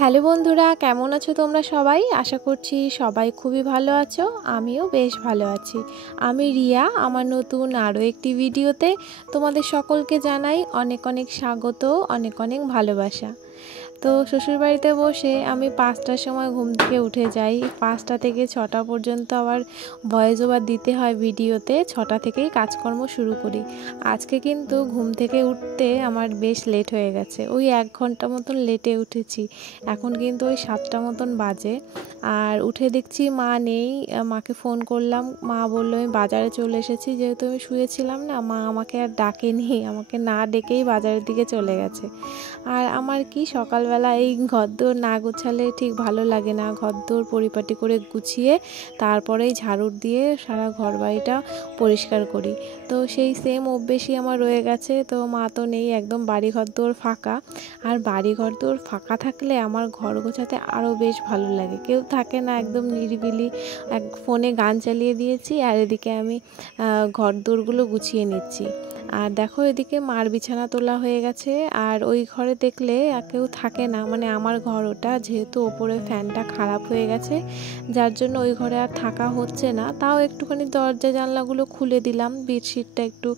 Hello বন্ধুরা, কেমন আছো তোমরা সবাই? আশা করছি সবাই খুবই ভালো আছো। আমিও বেশ ভালো আছি। আমি রিয়া। আমার নতুন আরও একটি ভিডিওতে তোমাদের সকলকে জানাই অনেক অনেক স্বাগত, অনেক অনেক ভালোবাসা। তো শ্বশুরবাড়িতে বসে আমি 5টার সময় ঘুম থেকে উঠে যাই। 5টা থেকে 6টা পর্যন্ত আবার ভয়েস ওভার দিতে হয় ভিডিওতে। 6টা থেকেই কাজকর্ম শুরু করি। আজকে কিন্তু ঘুম থেকে উঠতে আমার বেশ লেট হয়ে গেছে। ওই 1 ঘন্টা মতন লেটে উঠেছি। এখন কিন্তু ওই 7টা মতন বাজে। আর উঠে দেখছি মা নেই। মাকে ফোন করলাম, মা বললো আমি বাজারে চলে এসেছি। যেহেতু আমি শুয়েছিলাম না, মা আমাকে আর ডাকেনি, আমাকে না ডেকেই বাজারের দিকে চলে গেছে। আর আমার কি সকালবেলা এই ঘরদোর না গোছালে ঠিক ভালো লাগে না। ঘরদোর পরিপাটি করে গুছিয়ে তারপরেই ঝাড়ু দিয়ে সারা ঘর বাড়িটা পরিষ্কার করি। তো সেই সেম অভ্যেসই আমার রয়ে গেছে। তো মা তো নেই, একদম বাড়ি ঘরদোর ফাঁকা। আর বাড়ি ঘরদোর ফাঁকা থাকলে আমার ঘর গোছাতে আরও বেশ ভালো লাগে। কেউ থাকে না, একদম নিরিবিলি। ফোনে গান চালিয়ে দিয়েছি আর এদিকে আমি ঘরদোরগুলো গুছিয়ে নিচ্ছি। আর দেখো এদিকে মার বিছানা তোলা হয়ে গেছে। আর ওই ঘরে দেখলে কেউ থাকে না, মানে আমার ঘর ওটা, যেহেতু ওপরে ফ্যানটা খারাপ হয়ে গেছে যার জন্য ওই ঘরে আর থাকা হচ্ছে না। তাও একটুখানি দরজা জানলাগুলো খুলে দিলাম, বেডশিটটা একটু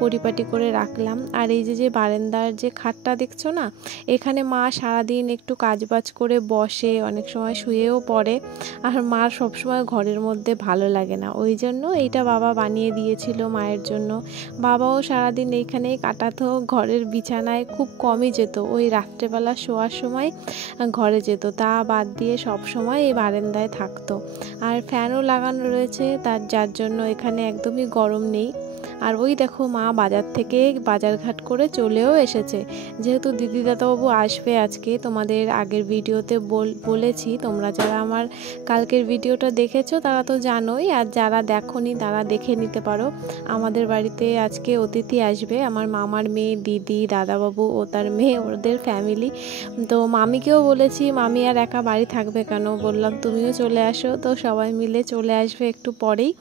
পরিপাটি করে রাখলাম। আর এই যে বারান্দার যে খাটটা দেখছো না, এখানে মা সারাদিন একটু কাজবাজ করে বসে, অনেক সময় শুয়েও পড়ে। আর মার সবসময় ঘরের মধ্যে ভালো লাগে না, ওই জন্য এইটা বাবা বানিয়ে দিয়েছিল মায়ের জন্য। বাবাও সারাদিন এইখানেই কাটাতো, ঘরের বিছানায় খুব কমই যেত। ওই রাত্রেবেলা শোয়ার সময় ঘরে যেত, তা বাদ দিয়ে সব সময় এই বারান্দায় থাকতো। আর ফ্যানও লাগানো রয়েছে, যার জন্য এখানে একদমই গরম নেই। আর ওই দেখো মা বাজার থেকে বাজারঘাট করে চলেও এসেছে। যেহেতু দিদি দাদাবাবু আসবে আজকে, তোমাদের আগের ভিডিওতে বলেছি। তোমরা যারা আমার কালকের ভিডিওটা দেখেছো তারা তো জানোই, আর যারা দেখোনি তারা দেখে নিতে পারো। আমাদের বাড়িতে আজকে অতিথি আসবে, আমার মামার মেয়ে, দিদি, দাদাবাবু ও তার মেয়ে, ওদের ফ্যামিলি। তো মামিকেও বলেছি, মামি আর একা বাড়ি থাকবে কেন, বললাম তুমিও চলে আসো। তো সবাই মিলে চলে আসবে একটু পরেই।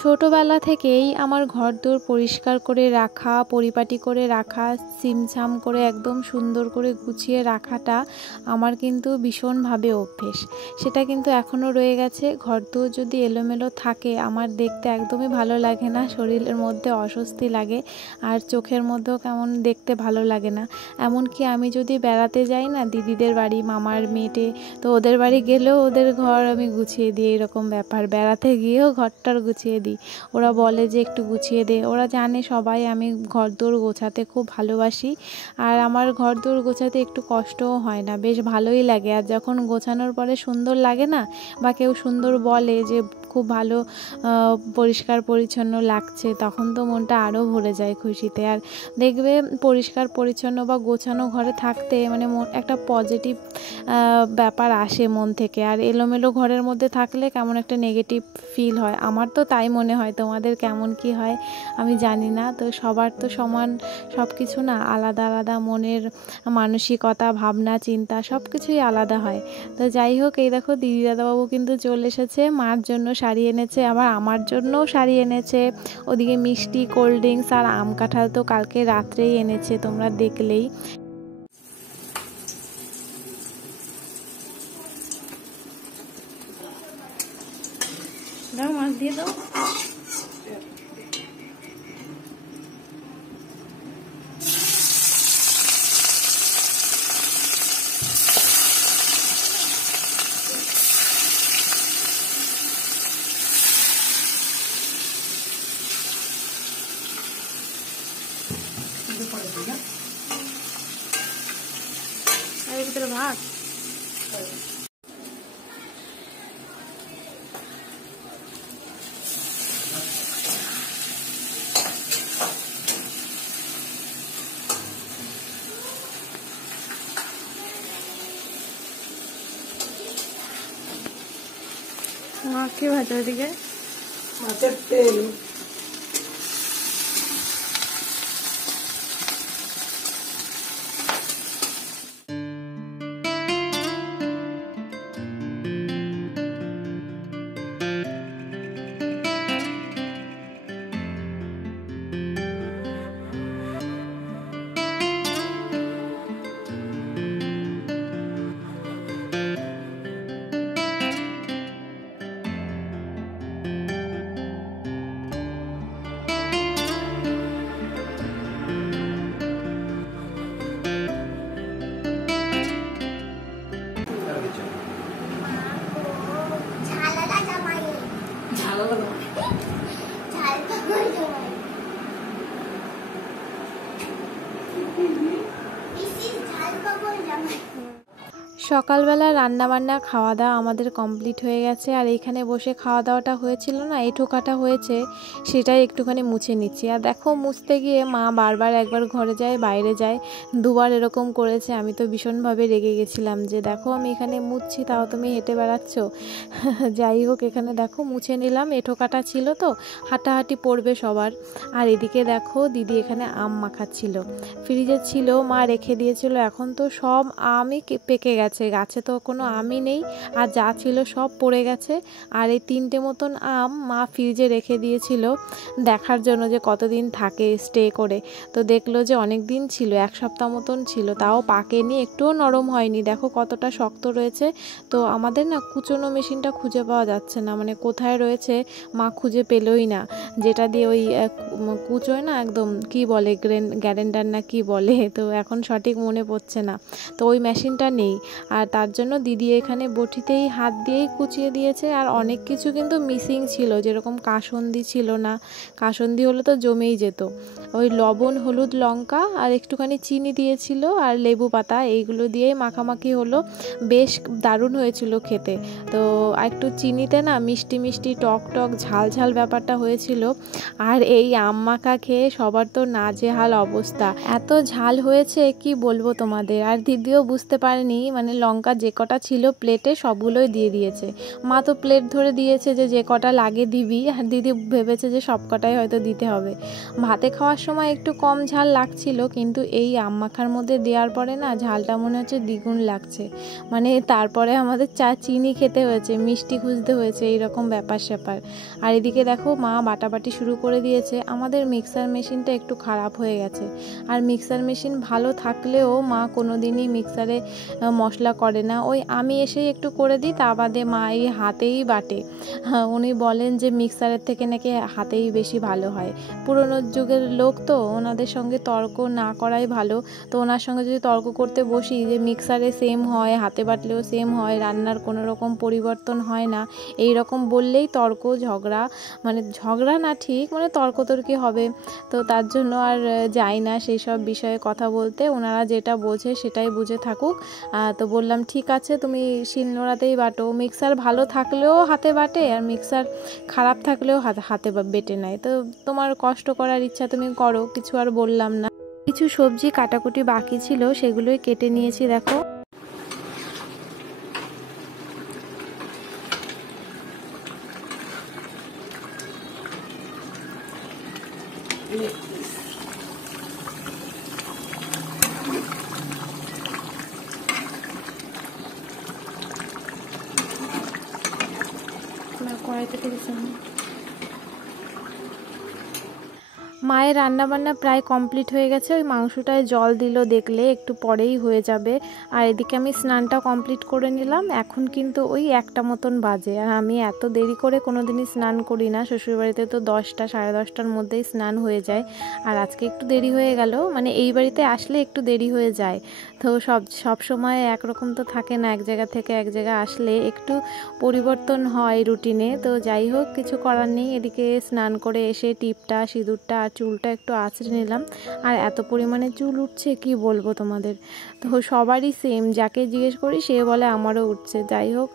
ছোটোবেলা থেকেই আমার ঘরদোর পরিষ্কার করে রাখা, পরিপাটি করে রাখা, ছিমছাম করে একদম সুন্দর করে গুছিয়ে রাখাটা আমার কিন্তু ভীষণভাবে অভ্যেস। সেটা কিন্তু এখনও রয়ে গেছে। ঘরদোর যদি এলোমেলো থাকে আমার দেখতে একদমই ভালো লাগে না, শরীরের মধ্যে অস্বস্তি লাগে, আর চোখের মধ্যেও কেমন দেখতে ভালো লাগে না। এমনকি আমি যদি বেড়াতে যাই না দিদিদের বাড়ি, মামার মেয়েটে, তো ওদের বাড়ি গেলেও ওদের ঘর আমি গুছিয়ে দিই, এরকম ব্যাপার। বেড়াতে গিয়েও ঘরটার গুছিয়ে দিই। ওরা বলে যে একটু গুছিয়ে দে, ওরা জানে সবাই আমি ঘরদোর গোছাতে খুব ভালোবাসি। আর আমার ঘরদোর গোছাতে একটু কষ্টও হয় না, বেশ ভালোই লাগে। আর যখন গোছানোর পরে সুন্দর লাগে না, বা কেউ সুন্দর বলে যে খুব ভালো পরিষ্কার পরিচ্ছন্ন লাগছে, তখন তো মনটা আরও ভরে যায় খুশিতে। আর দেখবে পরিষ্কার পরিচ্ছন্ন বা গোছানো ঘরে থাকতে মানে একটা পজিটিভ ব্যাপার আসে মন থেকে। আর এলোমেলো ঘরের মধ্যে থাকলে কেমন একটা নেগেটিভ ফিল হয়, আমার তো তাই মনে হয়। তোমাদের কেমন কি হয় আমি জানি না। তো সবার তো সমান সব কিছু না, আলাদা আলাদা মনের মানসিকতা, ভাবনা, চিন্তা সব কিছুই আলাদা হয়। তো যাই হোক, এই দেখো দিদি দাদাবাবু কিন্তু চলে এসেছে। মার জন্য শাড়ি এনেছে, আবার আমার জন্যও শাড়ি এনেছে। ওদিকে মিষ্টি, কোল্ড ড্রিঙ্কস আর আম কাঁঠাল তো কালকে রাত্রেই এনেছে, তোমরা দেখলেই। দাও, মাছ দিয়ে দাও। এর ভিতরে ভাত কি ভাজা ওদিকে মাছের তেল সকালবেলা রান্নাবান্না খাওয়া দাওয়া আমাদের কমপ্লিট হয়ে গেছে। আর এইখানে বসে খাওয়া দাওয়াটা হয়েছিল না, এঁঠো কাটা হয়েছে, সেটাই একটুখানি মুছে নিচ্ছি। আর দেখো মুছতে গিয়ে মা বারবার একবার ঘরে যায় বাইরে যায়, দুবার এরকম করেছে। আমি তো ভীষণভাবে রেগে গেছিলাম যে দেখো আমি এখানে মুছছি তাও তুমি হেঁটে বেড়াচ্ছ। যাই হোক এখানে দেখো মুছে নিলাম, এঁঠো কাটা ছিল তো হাঁটাহাঁটি পড়বে সবার। আর এদিকে দেখো দিদি এখানে আম মাখাচ্ছিল, ফ্রিজে ছিল মা রেখে দিয়েছিল, এখন তো সব আমই পেকে গেছে, গাছে তো কোনো আমই নেই, আর যা ছিল সব পড়ে গেছে। আর এই 3টে মতন আম মা ফ্রিজে রেখে দিয়েছিল দেখার জন্য যে কতদিন থাকে স্টে করে। তো দেখলো যে অনেক দিন ছিল, 1 সপ্তাহ মতন ছিল, তাও পাকেনি, একটুও নরম হয়নি, দেখো কতটা শক্ত রয়েছে। তো আমাদের না কুচোনো মেশিনটা খুঁজে পাওয়া যাচ্ছে না, মানে কোথায় রয়েছে মা খুঁজে পেলই না, যেটা দিয়ে ওই কুচোয় না একদম, কি বলে গ্যারেন্ডার না কি বলে, তো এখন সঠিক মনে পড়ছে না, তো ওই মেশিনটা নেই। আর তার জন্য দিদি এখানে বটিতেই হাত দিয়েই কুচিয়ে দিয়েছে। আর অনেক কিছু কিন্তু মিসিং ছিল, যেরকম কাসন্দি ছিল না, কাসন্দি হলে তো জমেই যেত। ওই লবণ হলুদ লঙ্কা আর একটুখানি চিনি দিয়েছিল আর লেবু পাতা, এইগুলো দিয়েই মাখামাখি হলো, বেশ দারুণ হয়েছিল খেতে। তো একটু চিনিতে না মিষ্টি মিষ্টি টক টক ঝাল ঝাল ব্যাপারটা হয়েছিল। আর এই আম মাখা খেয়ে সবার তো নাজেহাল অবস্থা, এত ঝাল হয়েছে কি বলবো তোমাদের। আর দিদিও বুঝতে পারেনি, মানে লঙ্কা যে কটা ছিল প্লেটে সবগুলোই দিয়ে দিয়েছে। মা তো প্লেট ধরে দিয়েছে যে কটা লাগে দিবি, আর দিদি ভেবেছে যে সব কটাই হয়তো দিতে হবে। ভাতে খাওয়ার সময় একটু কম ঝাল লাগছিল, কিন্তু এই আম মাখার মধ্যে দেওয়ার পরে না ঝালটা মনে হচ্ছে দ্বিগুণ লাগছে। মানে তারপরে আমাদের চিনি খেতে হয়েছে, মিষ্টি খুঁজতে হয়েছে, এইরকম ব্যাপার স্যাপার। আর এদিকে দেখো মা বাটাবাটি শুরু করে দিয়েছে। আমাদের মিক্সার মেশিনটা একটু খারাপ হয়ে গেছে, আর মিক্সার মেশিন ভালো থাকলেও মা কোনো দিনই মিক্সারে মশলা করে না, ওই আমি এসেই একটু করে দিই, তা বাদে মা এই হাতেই বাটে। উনি বলেন যে মিক্সারের থেকে নাকি হাতেই বেশি ভালো হয়, পুরনো যুগের লোক তো, ওনাদের সঙ্গে তর্ক না করাই ভালো। তো ওনার সঙ্গে যদি তর্ক করতে বসি যে মিক্সারে সেম হয়, হাতে বাটলেও সেম হয়, রান্নার কোনো রকম পরিবর্তন হয় না, এই রকম বললেই তর্ক ঝগড়া, মানে ঝগড়া না ঠিক, মানে তর্কতর্কি হবে। তো তার জন্য আর যাই না সেই সব বিষয়ে কথা বলতে, ওনারা যেটা বোঝে সেটাই বুঝে থাকুক। তো বললাম ঠিক আছে তুমি শিলনোড়াতেই বাটো, মিক্সার ভালো থাকলেও হাতে বাটে আর মিক্সার খারাপ থাকলেও হাতে বেটে নেয়, তো তোমার কষ্ট করার ইচ্ছা তুমি করো, কিছু আর বললাম না। কিছু সবজি কাটাকুটি বাকি ছিল সেগুলোই কেটে নিয়েছি দেখো। কড়াইতে করেছিলাম। মায়ের রান্নাবান্না প্রায় কমপ্লিট হয়ে গেছে, ওই মাংসটায় জল দিল দেখলে একটু পরেই হয়ে যাবে। আর এদিকে আমি স্নানটা কমপ্লিট করে নিলাম, এখন কিন্তু ওই 1টা মতন বাজে। আর আমি এত দেরি করে কোনো দিনই স্নান করি না, শ্বশুরবাড়িতে তো 10টা সাড়ে 10টার মধ্যেই স্নান হয়ে যায়, আর আজকে একটু দেরি হয়ে গেল, মানে এই বাড়িতে আসলে একটু দেরি হয়ে যায়। তো সব সময় একরকম তো থাকে না, এক জায়গা থেকে এক জায়গা আসলে একটু পরিবর্তন হয় রুটিনে। তো যাই হোক কিছু করার নেই। এদিকে স্নান করে এসে টিপটা সিঁদুরটা আর চুলটা একটু আঁচড়ে নিলাম। আর এত পরিমাণে চুল উঠছে কি বলবো তোমাদের, তো সবারই সেম, যাকে জিজ্ঞেস করি সে বলে আমারও উঠছে। যাই হোক,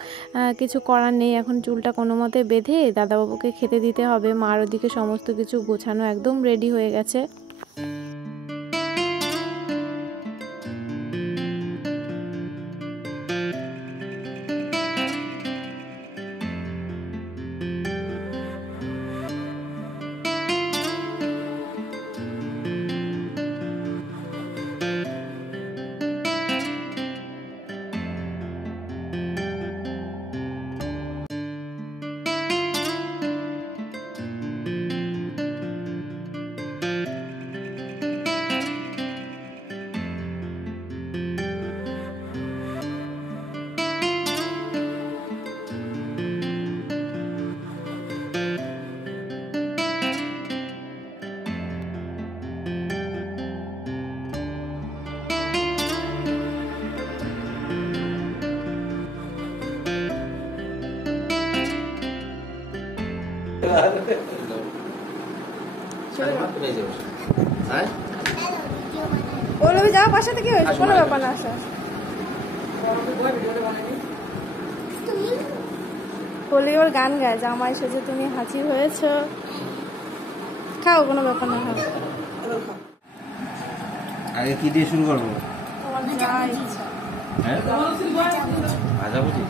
কিছু করার নেই, এখন চুলটা কোনো মতে বেঁধে দাদাবাবুকে খেতে দিতে হবে। মার ওদিকে সমস্ত কিছু গোছানো একদম রেডি হয়ে গেছে। যাও বাসা থেকে কোনো ব্যাপার না, আসা বলি ওর গান গায়, জামাই সেজে তুমি হাজির হয়েছ, খাও কোনো ব্যাপার না, খাও। আগে কি দিয়ে শুরু করবো? তোমার যা ইচ্ছা। ভাজা ভুজি,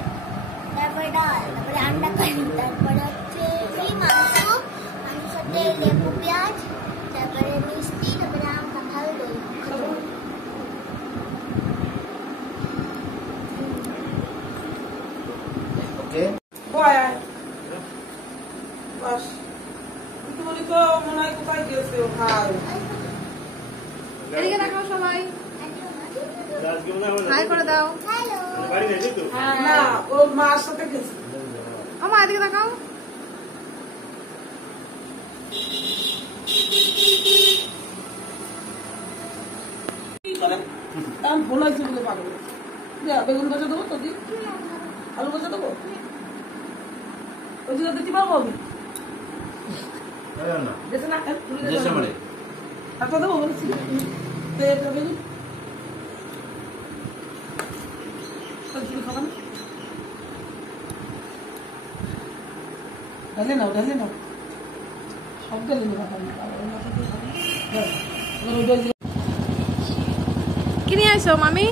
তারপরে ডাল, তারপরে আন্ডা কারি, তারপরে হচ্ছে মাংস, মাংসতে লেবু পেঁয়াজ, তারপরে মিষ্টি, তারপরে আম, কাঁঠাল, দই। ওকে। বাস কিন্তু বলি তো মনে হয় কোথায় গেছে ও ভাই। এদিকে দেখাও সবাই, হাই করে দাও। না ওর মার সাথে গেছে। আমা এদিকে দেখাও। কি করে আমি ভোলাইছি বলে পাগল। বেগুন ভাজা দেবো তো, আলু ভাজা দেবো, ওই দিকে দিতে পারবো আমি। দেশে না একটা দেবো বলেছি, বেগুন খাবেন, ঢালে নাও ঢালে নাও, সব ঢালে নেবো। কি নিয়ে আসো মামি?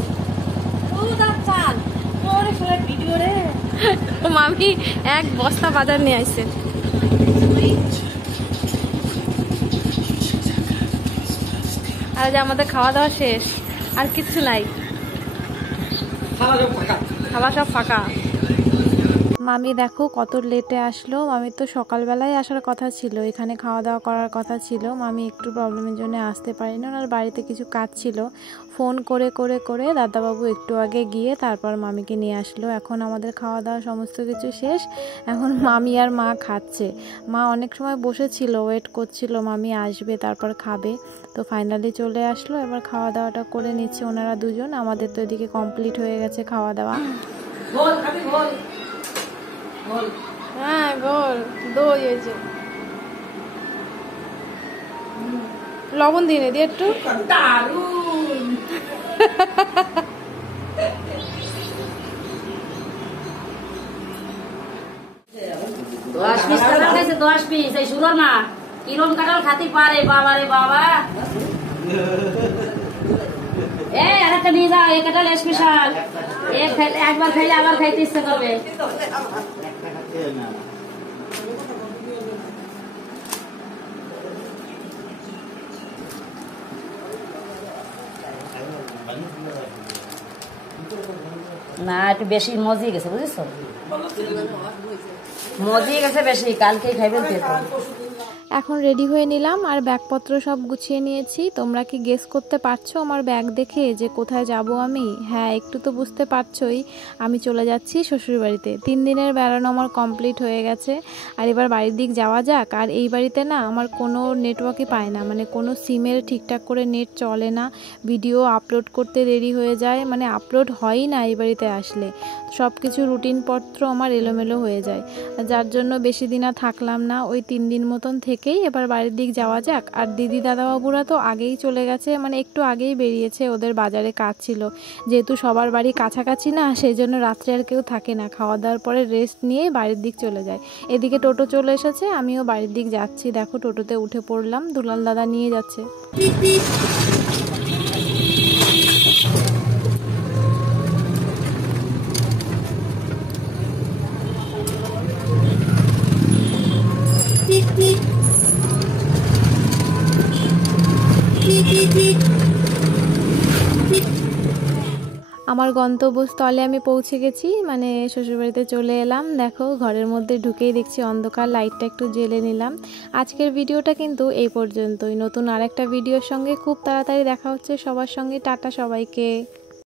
ও মামি এক বস্তা বাজার নিয়ে আসছে। আর যে আমাদের খাওয়া দাওয়া শেষ, আর কিচ্ছু নাই, খাওয়া সব ফাঁকা। মামি দেখো কত লেটে আসলো। মামির তো সকালবেলায় আসার কথা ছিল, এখানে খাওয়া দাওয়া করার কথা ছিল। মামি একটু প্রবলেমের জন্য আসতে পারিনি, ওনার বাড়িতে কিছু কাজ ছিল। ফোন করে করে করে দাদাবাবু একটু আগে গিয়ে তারপর মামিকে নিয়ে আসলো। এখন আমাদের খাওয়া দাওয়া সমস্ত কিছু শেষ, এখন মামি আর মা খাচ্ছে। মা অনেক সময় বসেছিল, ওয়েট করছিল মামি আসবে তারপর খাবে, তো ফাইনালি চলে আসলো। এবার খাওয়া দাওয়াটা করে নিচ্ছে ওনারা দুজন। আমাদের তো এদিকে কমপ্লিট হয়ে গেছে খাওয়া দাওয়া। হ্যাঁ গোল দই হয়েছে, লবণ দিয়ে নে দিয়ে একটু। দারুণ দশ পিস কাঁঠাল খাইছে, 10 পিস। এই সুন্দর মা কিরম কাঁঠাল খাতে পারে, বাবা রে বাবা। আর একটা নিয়ে যাও, এই কাঁঠাল স্পেশাল, একবার খাইলে আবার খাইতে ইচ্ছে করবে। না একটু বেশি মজিয়ে গেছে, বুঝেছো, মজিয়ে গেছে বেশি, কালকে খাইবেন তো। এখন রেডি হয়ে নিলাম আর ব্যাগপত্র সব গুছিয়ে নিয়েছি। তোমরা কি গেস করতে পারছো আমার ব্যাগ দেখে যে কোথায় যাব আমি? হ্যাঁ, একটু তো বুঝতে পারছোই, আমি চলে যাচ্ছি শ্বশুরবাড়িতে। 3 দিনের বেড়ানো আমার কমপ্লিট হয়ে গেছে, আর এবার বাড়ির দিক যাওয়া যাক। আর এই বাড়িতে না আমার কোনো নেটওয়ার্কই পায় না, মানে কোনো সিমের ঠিকঠাক করে নেট চলে না, ভিডিও আপলোড করতে দেরি হয়ে যায়, মানে আপলোড হয়ই না এই বাড়িতে আসলে। সব কিছু রুটিনপত্র আমার এলোমেলো হয়ে যায়, যার জন্য বেশি দিন আর থাকলাম না, ওই 3 দিন মতন থেকে থেকেই এবার বাড়ির দিক যাওয়া যাক। আর দিদি দাদাবাবুরা তো আগেই চলে গেছে, মানে একটু আগেই বেরিয়েছে, ওদের বাজারে কাজ ছিল। যেহেতু সবার বাড়ি কাছাকাছি না, সেই জন্য রাত্রে আর কেউ থাকে না, খাওয়া দাওয়ার পরে রেস্ট নিয়ে বাড়ির দিক চলে যায়। এদিকে টোটো চলে এসেছে, আমিও বাড়ির দিক যাচ্ছি। দেখো টোটোতে উঠে পড়লাম, দুলাল দাদা নিয়ে যাচ্ছে। আমার গন্তব্যস্থলে আমি পৌঁছে গেছি, মানে শ্বশুরবাড়িতে চলে এলাম। দেখো ঘরের মধ্যে ঢুকেই দেখছি অন্ধকার, লাইটটা একটু জ্বেলে নিলাম। আজকের ভিডিওটা কিন্তু এই পর্যন্তই। নতুন আরেকটা ভিডিওর সঙ্গে খুব তাড়াতাড়ি দেখা হচ্ছে সবার সঙ্গে। টাটা সবাইকে।